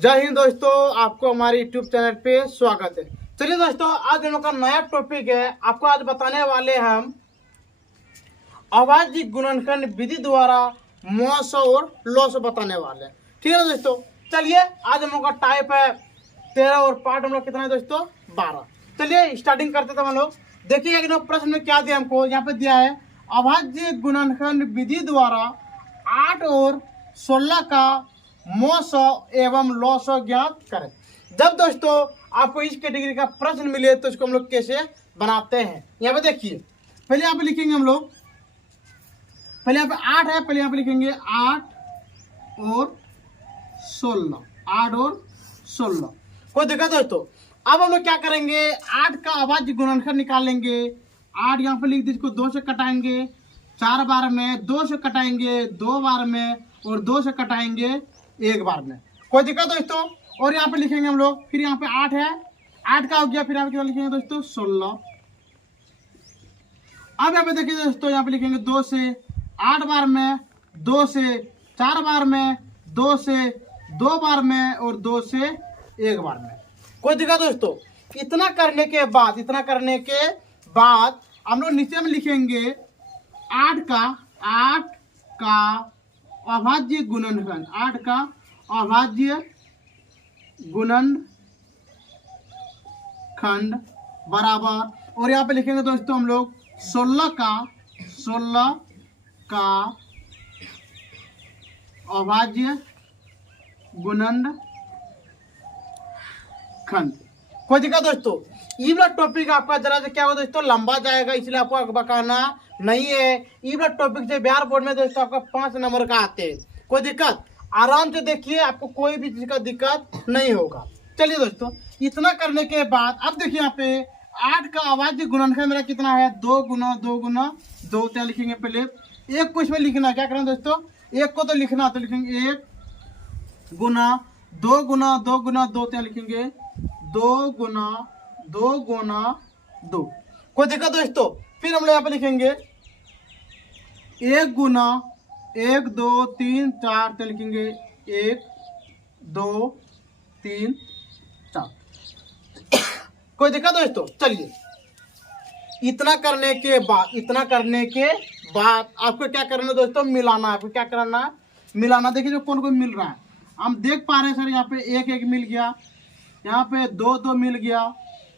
जय हिंद दोस्तों, आपको हमारे यूट्यूब चैनल पे स्वागत है। चलिए दोस्तों, आज हम लोग का नया टॉपिक है। आपको आज बताने वाले हम अभाज्य गुणनखंड विधि द्वारा मॉस और लॉस बताने वाले हैं। ठीक है दोस्तों, चलिए आज हम लोग का टाइप है 13 और पार्ट हम लोग कितना है दोस्तों 12। चलिए स्टार्टिंग करते थे हम लोग। देखिए कि प्रश्न में क्या दिया हमको, यहाँ पे दिया है अभाज्य गुणनखंड विधि द्वारा 8 और 16 का मॉस एवं लॉस ज्ञात करें। जब दोस्तों आपको इस कैटेगरी का प्रश्न मिले तो इसको हम लोग कैसे बनाते हैं, यहाँ पे देखिए। पहले यहाँ पे लिखेंगे हम लोग, पहले यहाँ पे 8 है, पहले यहाँ पे लिखेंगे 8 और 16, 8 और 16। कोई दिक्कत दोस्तों? अब हम लोग क्या करेंगे, 8 का अभाज्य गुणनखंड निकालेंगे। 8 यहाँ पे लिख दीजिए, इसको 2 से कटाएंगे 4 बार में, 2 से कटाएंगे 2 बार में और 2 से कटाएंगे 1 बार में। कोई दिक्कत दोस्तों? और यहाँ पे लिखेंगे हम लोग, फिर यहाँ पे 8 है, 8 का हो गया, फिर यहाँ पे क्या लिखेंगे दोस्तों 16। अब यहाँ पे देखिए दोस्तों, यहाँ पे लिखेंगे 2 से 8 बार में, 2 से 4 बार में, 2 से 2 बार में और 2 से 1 बार में। कोई दिक्कत दोस्तों? इतना करने के बाद हम लोग नीचे में लिखेंगे 8 का अभाज्य गुणनखंड, 8 का अभाज्य गुणनखंड बराबर, और यहाँ पे लिखेंगे दोस्तों हम लोग 16 का अभाज्य गुणनखंड। कोई दिक्कत दोस्तों? ये वाला टॉपिक आपका जरा से क्या होगा दोस्तों, लंबा जाएगा, इसलिए आपको बताना नहीं है। ये वाला टॉपिक से बिहार बोर्ड में दोस्तों आपका 5 नंबर का आते हैं। कोई दिक्कत? आराम से देखिए, आपको कोई भी चीज का दिक्कत नहीं होगा। चलिए दोस्तों, इतना करने के बाद अब देखिए यहाँ पे 8 का अभाज्य गुणनखंड मेरा कितना है, 2 गुना 2 गुना 2। क्या लिखेंगे, पहले एक को इसमें लिखना, क्या करना दोस्तों, एक को तो लिखना, तो लिखेंगे 1 गुना 2 गुना 2 गुना 2। क्या लिखेंगे 2 गुना 2 गुना 2। कोई दिक्कत दोस्तों? फिर हम लोग यहाँ पे लिखेंगे 1 गुना 1 2 3 4। तो लिखेंगे 1 2 3 4। कोई दिक्कत दोस्तों? चलिए, इतना करने के बाद आपको क्या करना है दोस्तों, मिलाना। आपको क्या करना है, मिलाना। देखिए जो कौन को मिल रहा है, हम देख पा रहे हैं सर, यहाँ पे 1 1 मिल गया, यहाँ पे 2 2 मिल गया,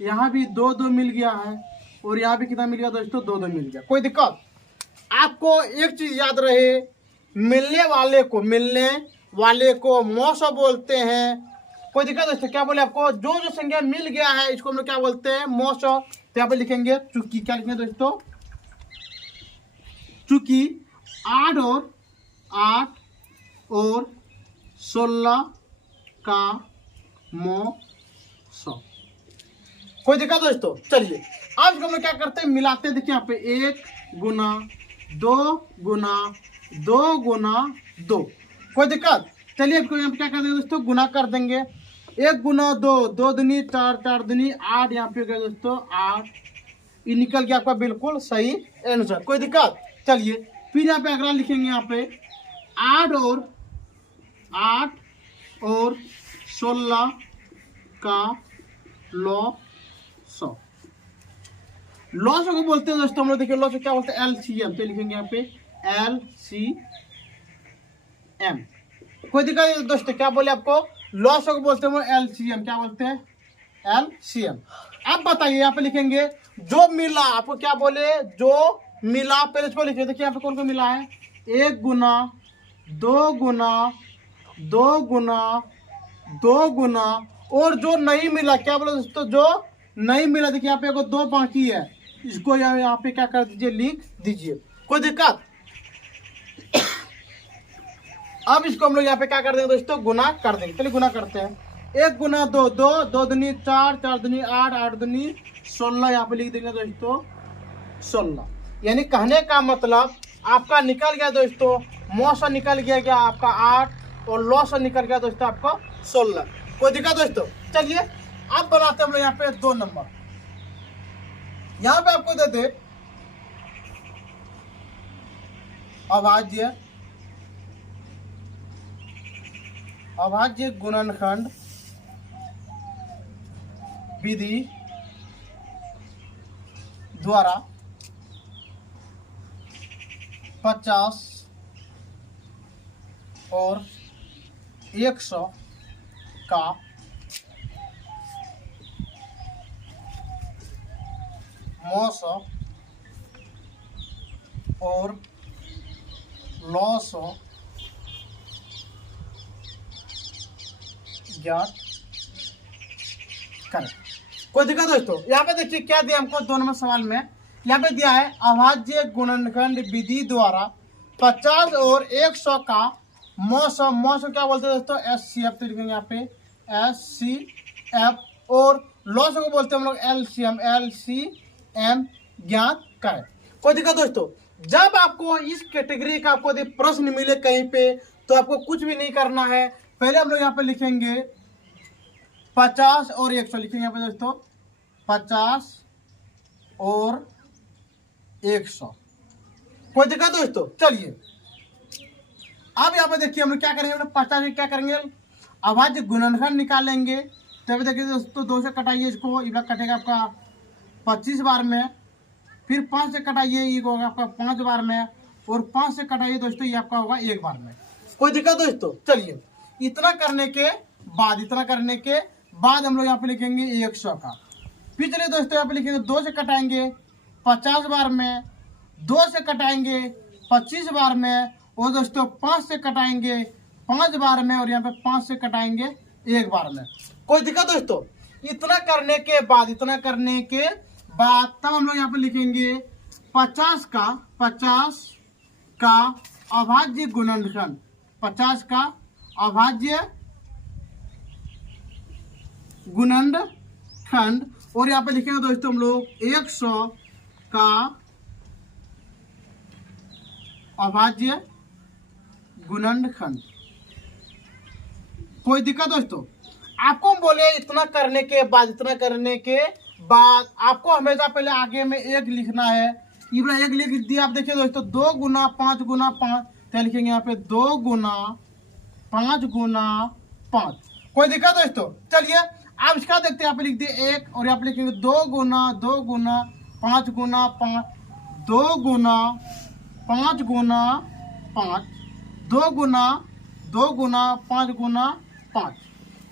यहाँ भी 2 2 मिल गया है, और यहाँ भी कितना मिल गया दोस्तों 2 2 मिल गया। कोई दिक्कत? आपको एक चीज याद रहे, मिलने वाले को मॉस बोलते हैं। कोई दिक्कत दोस्तों? क्या बोले आपको, जो संख्या मिल गया है इसको हम लोग क्या बोलते हैं, मॉस। तो यहाँ पे लिखेंगे चूंकि, क्या लिखेंगे दोस्तों, चूंकि 8 और 16 का मॉस। कोई दिक्कत दोस्तों? चलिए आज हम लोग क्या करते हैं, मिलाते हैं। देखिए यहाँ पे 1 गुना 2 गुना 2 गुना 2। कोई दिक्कत? चलिए इसको यहाँ पे क्या कर देंगे दोस्तों, गुना कर देंगे। 1 गुना 2, 2 दूनी 4, 4 दूनी 8। यहाँ पे गया दोस्तों 8। ये निकल गया आपका बिल्कुल सही आंसर। कोई दिक्कत? चलिए फिर यहाँ पे अगला लिखेंगे, यहाँ पे 8 और 16 का लॉस को बोलते हैं दोस्तों हम लोग। देखिए लॉस क्या बोलते हैं, LCM। तो लिखेंगे यहाँ पे LCM। कोई दिक्कत दोस्तों? क्या बोले आपको, लॉस को बोलते हैं LCM। क्या बोलते हैं, LCM। अब बताइए, यहाँ पे लिखेंगे जो मिला। आपको क्या बोले, जो मिला, पहले इसको लिखिए। देखिए यहाँ पे कौन को मिला है, 1 गुना 2 गुना 2 गुना 2 गुना, और जो नहीं मिला, क्या बोले दोस्तों, जो नहीं मिला। देखिए यहाँ पे 2 बाकी है, इसको यहाँ पे क्या कर दीजिए, लिख दीजिए। कोई दिक्कत? अब इसको हम लोग यहाँ पे क्या कर देंगे दोस्तों, गुना कर देंगे। चलिए गुना करते हैं। 1 गुना 2 2, 2 दूनी 4, 4 दूनी 8, 8 दूनी 16। यहाँ पे लिख देंगे दोस्तों 16। यानी कहने का मतलब आपका निकल गया दोस्तों, मॉस निकल गया आपका 8 और लॉस निकल गया दोस्तों आपका 16। कोई दिक्कत दोस्तों? चलिए अब बनाते हम लोग यहाँ पे 2 नंबर। यहाँ पे आपको देते अभाज्य अभाज्य गुणनखंड विधि द्वारा 50 और 100 का मौसो और लॉसो ज्ञात करें। कोई दिक्कत दोस्तों? यहाँ पे देखिए क्या दिया हमको 2 नंबर सवाल में। यहाँ पे दिया है अभाज्य गुणनखंड विधि द्वारा 50 और 100 का मौसम। मौसम क्या बोलते हैं दोस्तों? SCF। तो लिखेंगे यहाँ पे SCF। और लॉस को बोलते हैं हम लोग LCM ज्ञात करें। कोई दिक्कत दोस्तों? जब आपको इस कैटेगरी का आपको प्रश्न मिले कहीं पे तो आपको कुछ भी नहीं करना है। पहले हम लोग यहाँ पे लिखेंगे 50 और 100 लिखेंगे यहाँ पे दोस्तों, 50 और 100। कोई दिक्कत दोस्तों? चलिए अब यहाँ पे देखिए हम लोग क्या करेंगे, 50 में क्या करेंगे, अभाज्य गुणनखंड निकालेंगे। तो अभी देखिए दोस्तों 2 से कटाइए इसको, ये कटेगा आपका 25 बार में। फिर 5 से कटाइए, ये होगा आपका 5 बार में। और 5 से कटाइए दोस्तों, ये आपका होगा 1 बार में। कोई दिक्कत दोस्तों? चलिए इतना करने के बाद हम लोग यहाँ पे लिखेंगे 100 का। फिर चलिए दोस्तों यहाँ पे लिखेंगे 2 से कटाएंगे 50 बार में, 2 से कटाएंगे 25 बार में। और दोस्तों 5 से कटाएंगे 5 बार में। और यहाँ पे 5 से कटाएंगे 1 बार में। कोई दिक्कत दोस्तों? इतना करने के बाद तब हम लोग यहाँ पे लिखेंगे 50 का अभाज्य गुणनखंड, 50 का अभाज्य गुणनखंड। और यहाँ पे लिखेंगे दोस्तों हम लोग 100 का अभाज्य गुणनखंड। कोई दिक्कत दोस्तों? आपको बोले इतना करने के बाद आपको हमेशा पहले आगे में 1 लिखना है। ये 1 लिख दिया। आप देखिए दोस्तों 2 गुना 5 गुना 5, तो लिखेंगे यहाँ पे 2 गुना 5 गुना 5। कोई दिक्कत दोस्तों? चलिए आप इसका देखते हैं। यहाँ पे लिख दिए 1 और यहाँ पे लिखेंगे 2 गुना 5 गुना 5, 2 गुना 5 गुना 5, 2 गुना 5 गुना 5।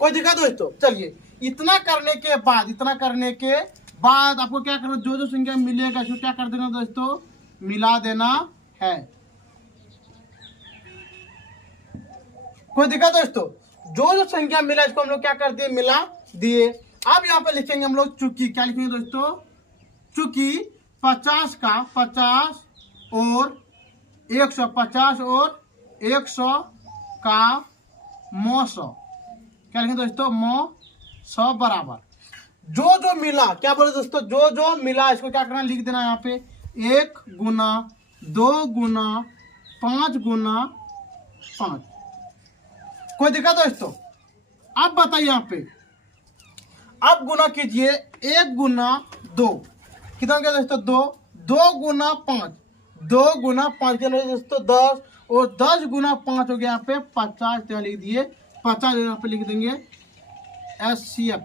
कोई दिक्कत दोस्तों? चलिए इतना करने के बाद आपको क्या करना, जो संख्या मिलेगा इसको क्या कर देना दोस्तों, मिला देना है। कोई दिक्कत दोस्तों? जो संख्या मिला इसको हम लोग क्या कर दिए, मिला दिए। अब यहाँ पे लिखेंगे हम लोग चूंकि, क्या लिखेंगे दोस्तों, चूंकि 50 का 50 और 100, 50 और 100 का मौसो, क्या लिखेंगे दोस्तों, मौसो बराबर जो मिला। क्या बोले दोस्तों, जो मिला इसको क्या करना, लिख देना यहाँ पे 1 गुना 2 गुना 5 गुना 5। कोई दिक्कत दोस्तों? अब बताइए यहाँ पे, अब गुना कीजिए 1 गुना 2, कितना क्या दोस्तों, 2 गुना 5, 2 गुना 5 के दोस्तों 10, और 10 गुना 5 हो गया यहाँ पे 50। तो लिख दिए 50, यहाँ पे लिख देंगे SCF।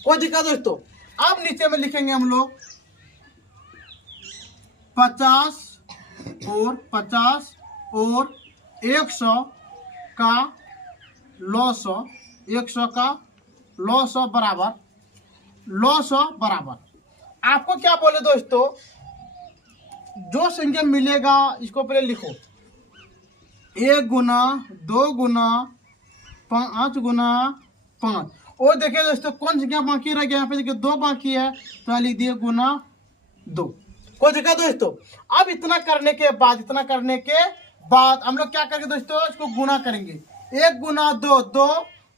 कोई दिक्कत दोस्तों? अब नीचे में लिखेंगे हम लोग 50 और 100 का लॉसो, 100 का लॉसो बराबर आपको क्या बोले दोस्तों, जो संख्या मिलेगा इसको पहले लिखो, 1 गुना 2 गुना 5 गुना 5। और देखिए दोस्तों कौन संख्या बाकी रह गया, यहाँ पे देखिए 2 बाकी है, तो लिख दिए गुना 2। कोई दिक्कत दोस्तों? अब इतना करने के बाद हम लोग क्या करेंगे दोस्तों, इसको गुना करेंगे। 1 गुना 2 2,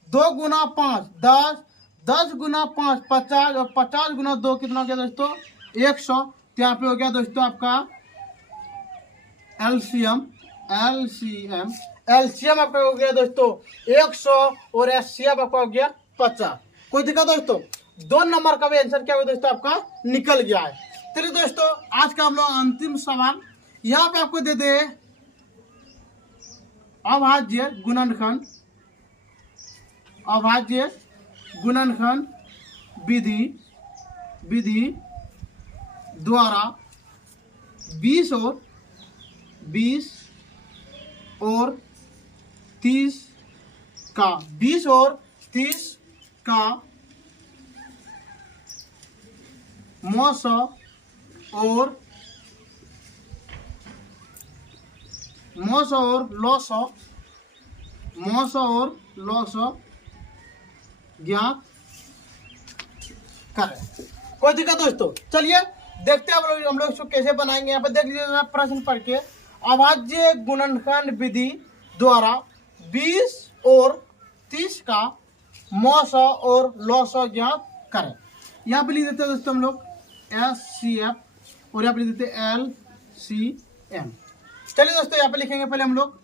2 गुना 5 10, 10 गुना 5 50, और 50 गुना 2 कितना हो गया दोस्तों, 100। तो यहाँ पे हो गया दोस्तों आपका एलसीएम आपका हो गया दोस्तों 100, और एचसीएफ आपका हो गया 50। कोई दिक्कत दोस्तों? 2 नंबर का भी आंसर क्या हुआ दोस्तों, आपका निकल गया है। चलिए दोस्तों आज का हम लोग अंतिम सवाल यहाँ पे आपको दे अभाज्य गुणनखंड, अभाज्य गुणनखंड विधि द्वारा 20 और 30 का 20 और 30 का मौसो और लॉसो ज्ञात करें। कोई दिक्कत दोस्तों? चलिए देखते हैं हम लोग इसको कैसे बनाएंगे। यहाँ पे देख लीजिए प्रश्न पढ़ के, अभाज्य गुणनखंड विधि द्वारा 20 और 30 का मौसो और लॉसो ज्ञात करें। यहाँ पे लिख देते हैं दोस्तों हम लोग SCF और यहाँ पे लिख देते हैं LCM। चलिए दोस्तों यहाँ पे लिखेंगे पहले हम लोग,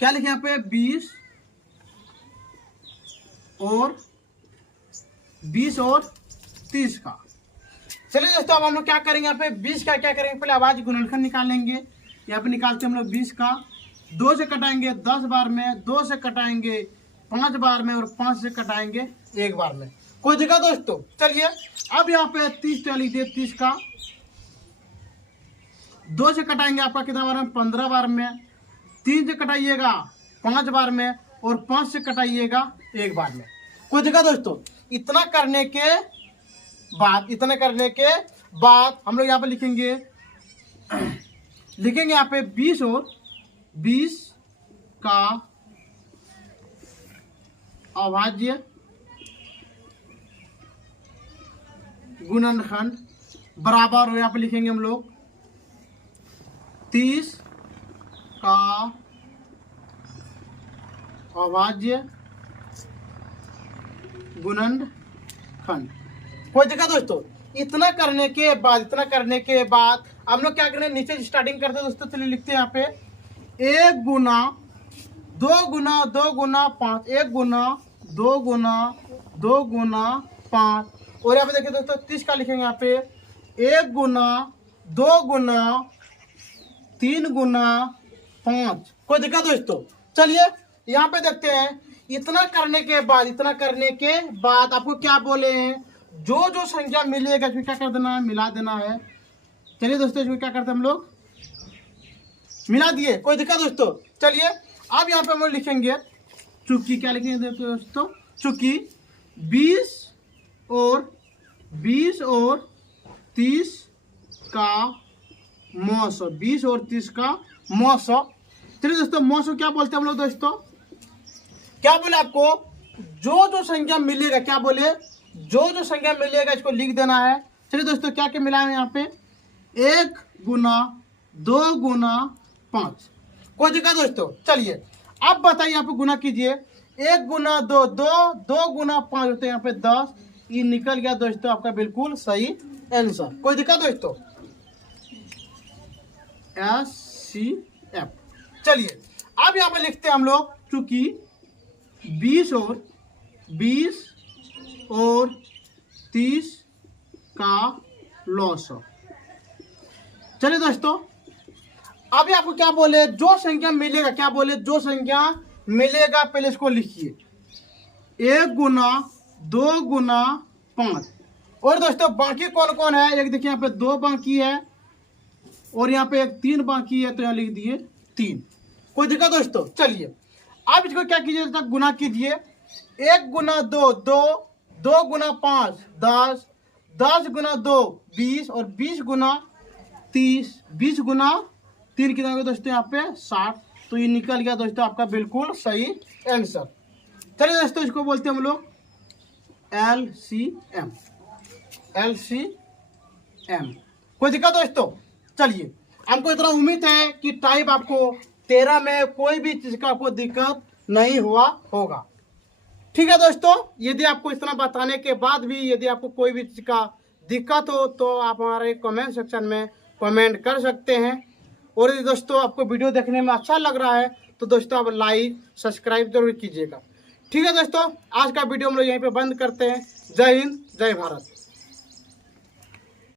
क्या लिखे यहाँ पे 20 और 30 का। चलिए दोस्तों अब हम लोग क्या करेंगे, यहाँ पे 20 का क्या करेंगे, पहले अभाज्य गुणनखंड निकालेंगे। यहाँ पे निकालते हैं हम लोग 20 का, 2 से कटाएंगे 10 बार में, 2 से कटाएंगे 5 बार में और 5 से कटाएंगे 1 बार में। कोई दिक्कत दोस्तों? चलिए अब यहाँ पे 30 तो लिख दिए, 30 का 2 से कटाएंगे आपका कितना बार में, 15 बार में, 3 से कटाइएगा 5 बार में और 5 से कटाइएगा 1 बार में। कोई दिक्कत दोस्तों? इतना करने के बाद हम लोग यहाँ पे लिखेंगे यहाँ पे 20 और 20 का अभाज्य गुणनखंड बराबर, और यहाँ पे लिखेंगे हम लोग 30 का अभाज्य गुणनखंड। कोई दिक्कत दोस्तों? इतना करने के बाद हम लोग क्या करें, नीचे स्टार्टिंग करते हैं दोस्तों। चलिए लिखते हैं यहाँ पे 1 गुना 2 गुना 2 गुना 5, 1 गुना 2 गुना 2 गुना 5, और यहाँ पे देखिए दोस्तों 30 का लिखेंगे यहाँ पे 1 गुना 2 गुना 3 गुना 5। कोई दिक्कत दोस्तों? चलिए यहाँ पे देखते हैं, इतना करने के बाद आपको क्या बोले हैं, जो संख्या मिलेगा इसमें क्या कर देना है, मिला देना है। चलिए दोस्तों इसमें क्या करते हैं हम लोग, मिला दिए। कोई दिक्कत दोस्तों? चलिए अब यहाँ पे हम लोग लिखेंगे चूंकि, क्या लिखेंगे दोस्तों, चूंकि 20 और 30 का मौसो, 20 और 30 का मौसो। चलिए दोस्तों मौसो क्या बोलते हैं हम लोग दोस्तों, क्या बोले आपको, जो संख्या मिलेगा, क्या बोले, जो संख्या मिलेगा इसको लिख देना है। चलिए दोस्तों क्या क्या मिला है यहाँ पे, 1 गुना 2 गुना 5। कोई दिक्कत दोस्तों? चलिए अब बताइए, यहाँ पे गुना कीजिए, 1 गुना 2 2 गुना 5 होते हैं यहाँ पे 10। ये निकल गया दोस्तों आपका बिल्कुल सही आंसर। कोई दिक्कत दोस्तों? SCF। चलिए अब यहाँ पे लिखते हैं हम लोग, चूंकि 20 और 30 का लॉस हो। चलिए दोस्तों अभी आपको क्या बोले, जो संख्या मिलेगा, क्या बोले, जो संख्या मिलेगा पहले इसको लिखिए, 1 गुना 2 गुना 5। और दोस्तों बाकी कौन कौन है, एक देखिए यहाँ पे 2 बाकी है और यहाँ पे एक 3 बाकी है, तो यहाँ लिख दिए 3। कोई दिक्कत दोस्तों? चलिए अब इसको क्या कीजिए, गुना कीजिए, 1 गुना 2 2, 2 गुना 5 10, 10 गुना 2 20 और 20 गुना 30, 20 गुना 3 कितना होगा दोस्तों यहाँ पे 60। तो ये निकल गया दोस्तों आपका बिल्कुल सही आंसर। चलिए दोस्तों इसको बोलते हैं हम लोग LCM। कोई दिक्कत दोस्तों? चलिए हमको इतना उम्मीद है कि टाइप आपको 13 में कोई भी चीज का आपको दिक्कत नहीं हुआ होगा। ठीक है दोस्तों, यदि आपको इतना बताने के बाद भी यदि आपको कोई भी चीज का दिक्कत हो तो आप हमारे कमेंट सेक्शन में कमेंट कर सकते हैं। और यदि दोस्तों आपको वीडियो देखने में अच्छा लग रहा है तो दोस्तों आप लाइक सब्सक्राइब जरूर कीजिएगा। ठीक है दोस्तों, आज का वीडियो हम लोग यहीं पे बंद करते हैं। जय हिंद, जय भारत।